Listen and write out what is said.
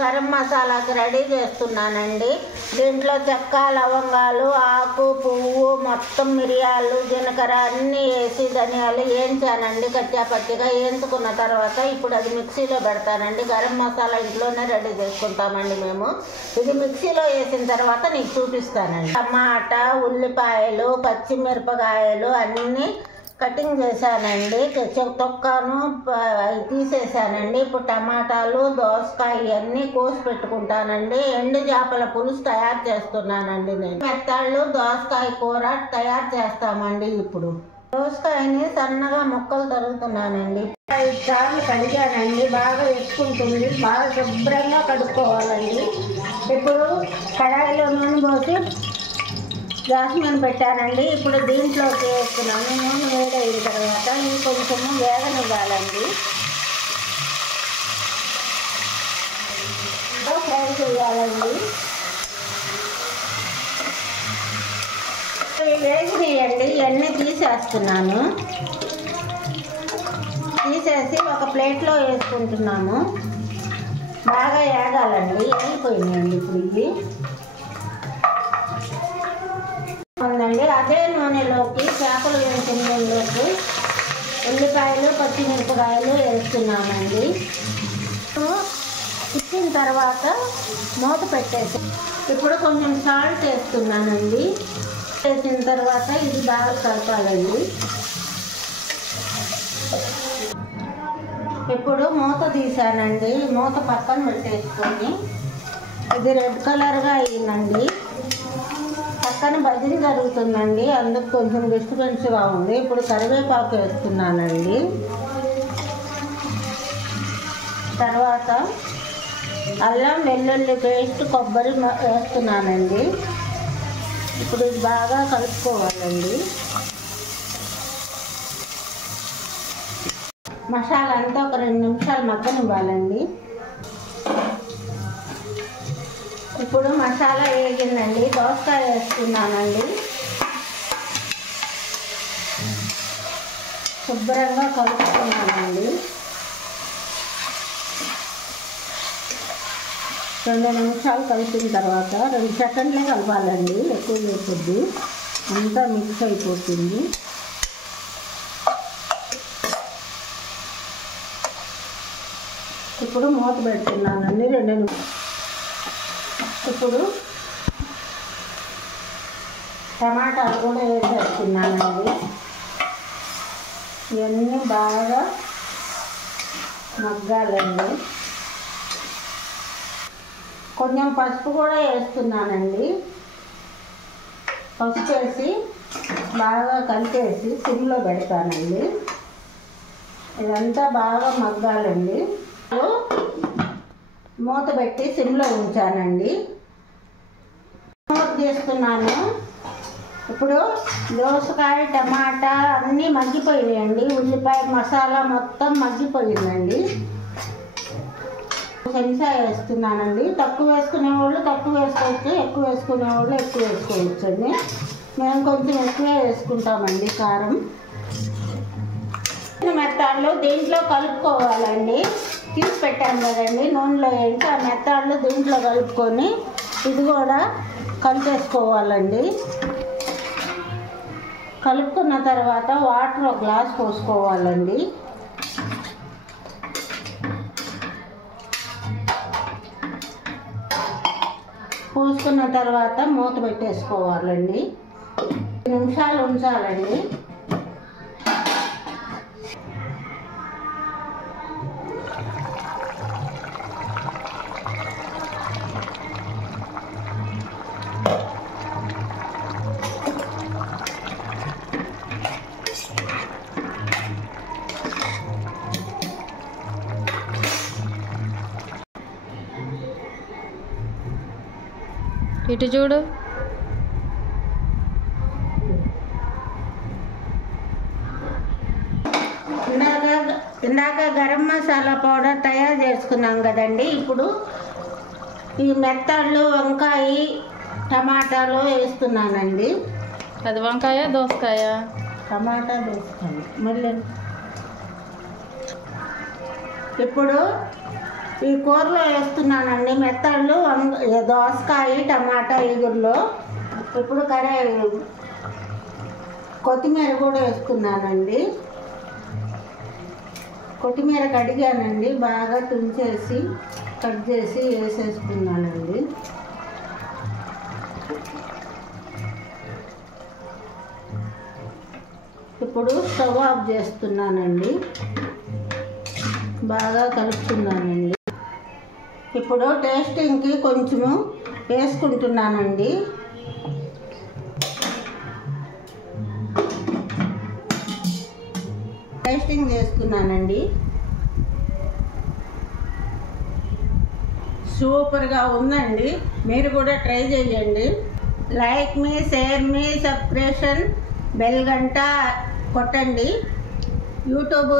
Garam మసాలాకి ready చేస్తున్నానండి. దీంట్లో చెక్క, లవంగాలు, ఆకు, పువ్వు, మొత్తం మిరియాలు, జీలకర్ర అన్నీ వేసి ధనియాలు వేయించానండి. కచ్చాపచ్చిగా వేయించుకున్న తర్వాత ఇప్పుడు అది మిక్సీలో పెడతానండి. గరం మసాలా ఇంట్లోనే రెడీ చేసుకుంటామండి మేము. ఇది మిక్సీలో వేసిన తర్వాత నీకు చూపిస్తానండి. టమాటా, ఉల్లిపాయలు, పచ్చిమిరపకాయలు అన్నీ కటింగ్ చేశానండి. తొక్కను తీసేసానండి. ఇప్పుడు టమాటాలు, దోసకాయ ఇవన్నీ కోసి పెట్టుకుంటానండి. ఎండు చేపల పులుసు తయారు చేస్తున్నానండి. నేను మెత్తాళ్ళు దోసకాయ కూర తయారు చేస్తామండి. ఇప్పుడు దోసకాయని సన్నగా ముక్కలు తరుగుతున్నానండి. 5 సార్లు కడిగానండి. బాగా వేసుకుంటుంది. బాగా శుభ్రంగా కడుక్కోవాలండి. ఇప్పుడు కడాయిలో నూనె పోసి గ్యాస్ మీద పెట్టానండి. ఇప్పుడు దీంట్లోకి వేస్తున్నాను. నూనె వేడైన తర్వాత ఇది కొంచెము వేగనివ్వాలండి. ఫ్రై చేయాలండి. వేగినాయండి. ఇవన్నీ తీసేస్తున్నాను. తీసేసి ఒక ప్లేట్లో వేసుకుంటున్నాము. బాగా వేగాలండి. వేగిపోయినాయండి. ఇప్పుడు ఇవి ఉందండి. అదే నూనెలోకి చేపలు వేసిన నూనెలోకి ఉల్లిపాయలు, పచ్చిమిరపకాయలు వేస్తున్నామండి. ఇచ్చిన తర్వాత మూత పెట్టేసి ఇప్పుడు కొంచెం సాల్ట్ వేస్తున్నానండి. వేసిన తర్వాత ఇది బాగా కలపాలండి. ఇప్పుడు మూత తీసానండి. మూత పక్కన పెట్టేసుకొని ఇది రెడ్ కలర్గా అయ్యిందండి. పక్కన భజన జరుగుతుందండి. అందుకు కొంచెం డిస్టర్బెన్స్గా ఉంది. ఇప్పుడు కరివేపాకు వేస్తున్నానండి. తర్వాత అల్లం వెల్లుల్లి పేస్ట్, కొబ్బరి వేస్తున్నానండి. ఇప్పుడు ఇది బాగా కలుపుకోవాలండి. మసాలా అంతా ఒక 2 నిమిషాలు మగ్గనివ్వాలండి. ఇప్పుడు మసాలా వేగిందండి. దోసకాయ వేస్తున్నానండి. శుభ్రంగా కలుపుతున్నానండి. 2 నిమిషాలు కలిపిన తర్వాత 2 సెకండ్లే కలపాలండి. ఎక్కువ వేస్తుంది. అంతా మిక్స్ అయిపోతుంది. ఇప్పుడు మూత పెడుతున్నానండి 2 నిమిషాలు. ఇప్పుడు టమాటాలు కూడా వేసేస్తున్నానండి. ఇవన్నీ బాగా మగ్గాలండి. కొంచెం పసుపు కూడా వేస్తున్నానండి. పసుపు వేసి బాగా కలిపేసి సిమ్లో పెడతానండి. ఇదంతా బాగా మగ్గాలండి. మూత పెట్టి సిమ్లో ఉంచానండి. మూత తీస్తున్నాను. ఇప్పుడు దోసకాయ, టమాటా అన్నీ మగ్గిపోయినాయండి. ఉల్లిపాయ మసాలా మొత్తం మగ్గిపోయిందండి. చెంచా వేస్తున్నానండి. తక్కువ వేసుకునే వాళ్ళు తక్కువ వేసుకోవచ్చు, ఎక్కువ వేసుకునే వాళ్ళు ఎక్కువ వేసుకోవచ్చు అండి. మేము కొంచెం ఎక్కువే వేసుకుంటామండి కారం. మెత్తాళ్ళు దీంట్లో కలుపుకోవాలండి. తీసి పెట్టాను కదండి నూనెలో వేసి ఆ మెత్తాళ్ళు దీంట్లో కలుపుకొని ఇది కూడా కలిపేసుకోవాలండి. కలుపుకున్న తర్వాత వాటర్ 1 గ్లాస్ పోసుకోవాలండి. పోసుకున్న తర్వాత మూత పెట్టేసుకోవాలండి. 2 నిమిషాలు ఉంచాలండి. ఇటు చూడు. ఇందాక గరం మసాలా పౌడర్ తయారు చేసుకున్నాం కదండి. ఇప్పుడు ఈ మెత్తాళ్ళు, వంకాయ, టమాటాలు వేస్తున్నానండి. అది వంకాయ, దోసకాయ? టమాటా, దోసకాయ. మళ్ళీ ఇప్పుడు ఈ కూరలో వేస్తున్నానండి మెత్తళ్ళు, దోసకాయ, టమాటా ఇగురులో. ఇప్పుడు కొత్తిమీర కూడా వేస్తున్నానండి. కొత్తిమీర కడిగానండి, బాగా తుంచేసి కట్ చేసి వేసేసుకున్నానండి. ఇప్పుడు స్టవ్ ఆఫ్ చేస్తున్నానండి, బాగా కలుపుతున్నానండి. ఇప్పుడు టేస్టింగ్కి కొంచెము వేసుకుంటున్నానండి. టేస్టింగ్ చేసుకున్నానండి. సూపర్గా ఉందండి. మీరు కూడా ట్రై చేయండి. లైక్ మీ, షేర్ మీ, సబ్స్క్రిప్షన్, బెల్ గంట కొట్టండి. యూట్యూబ్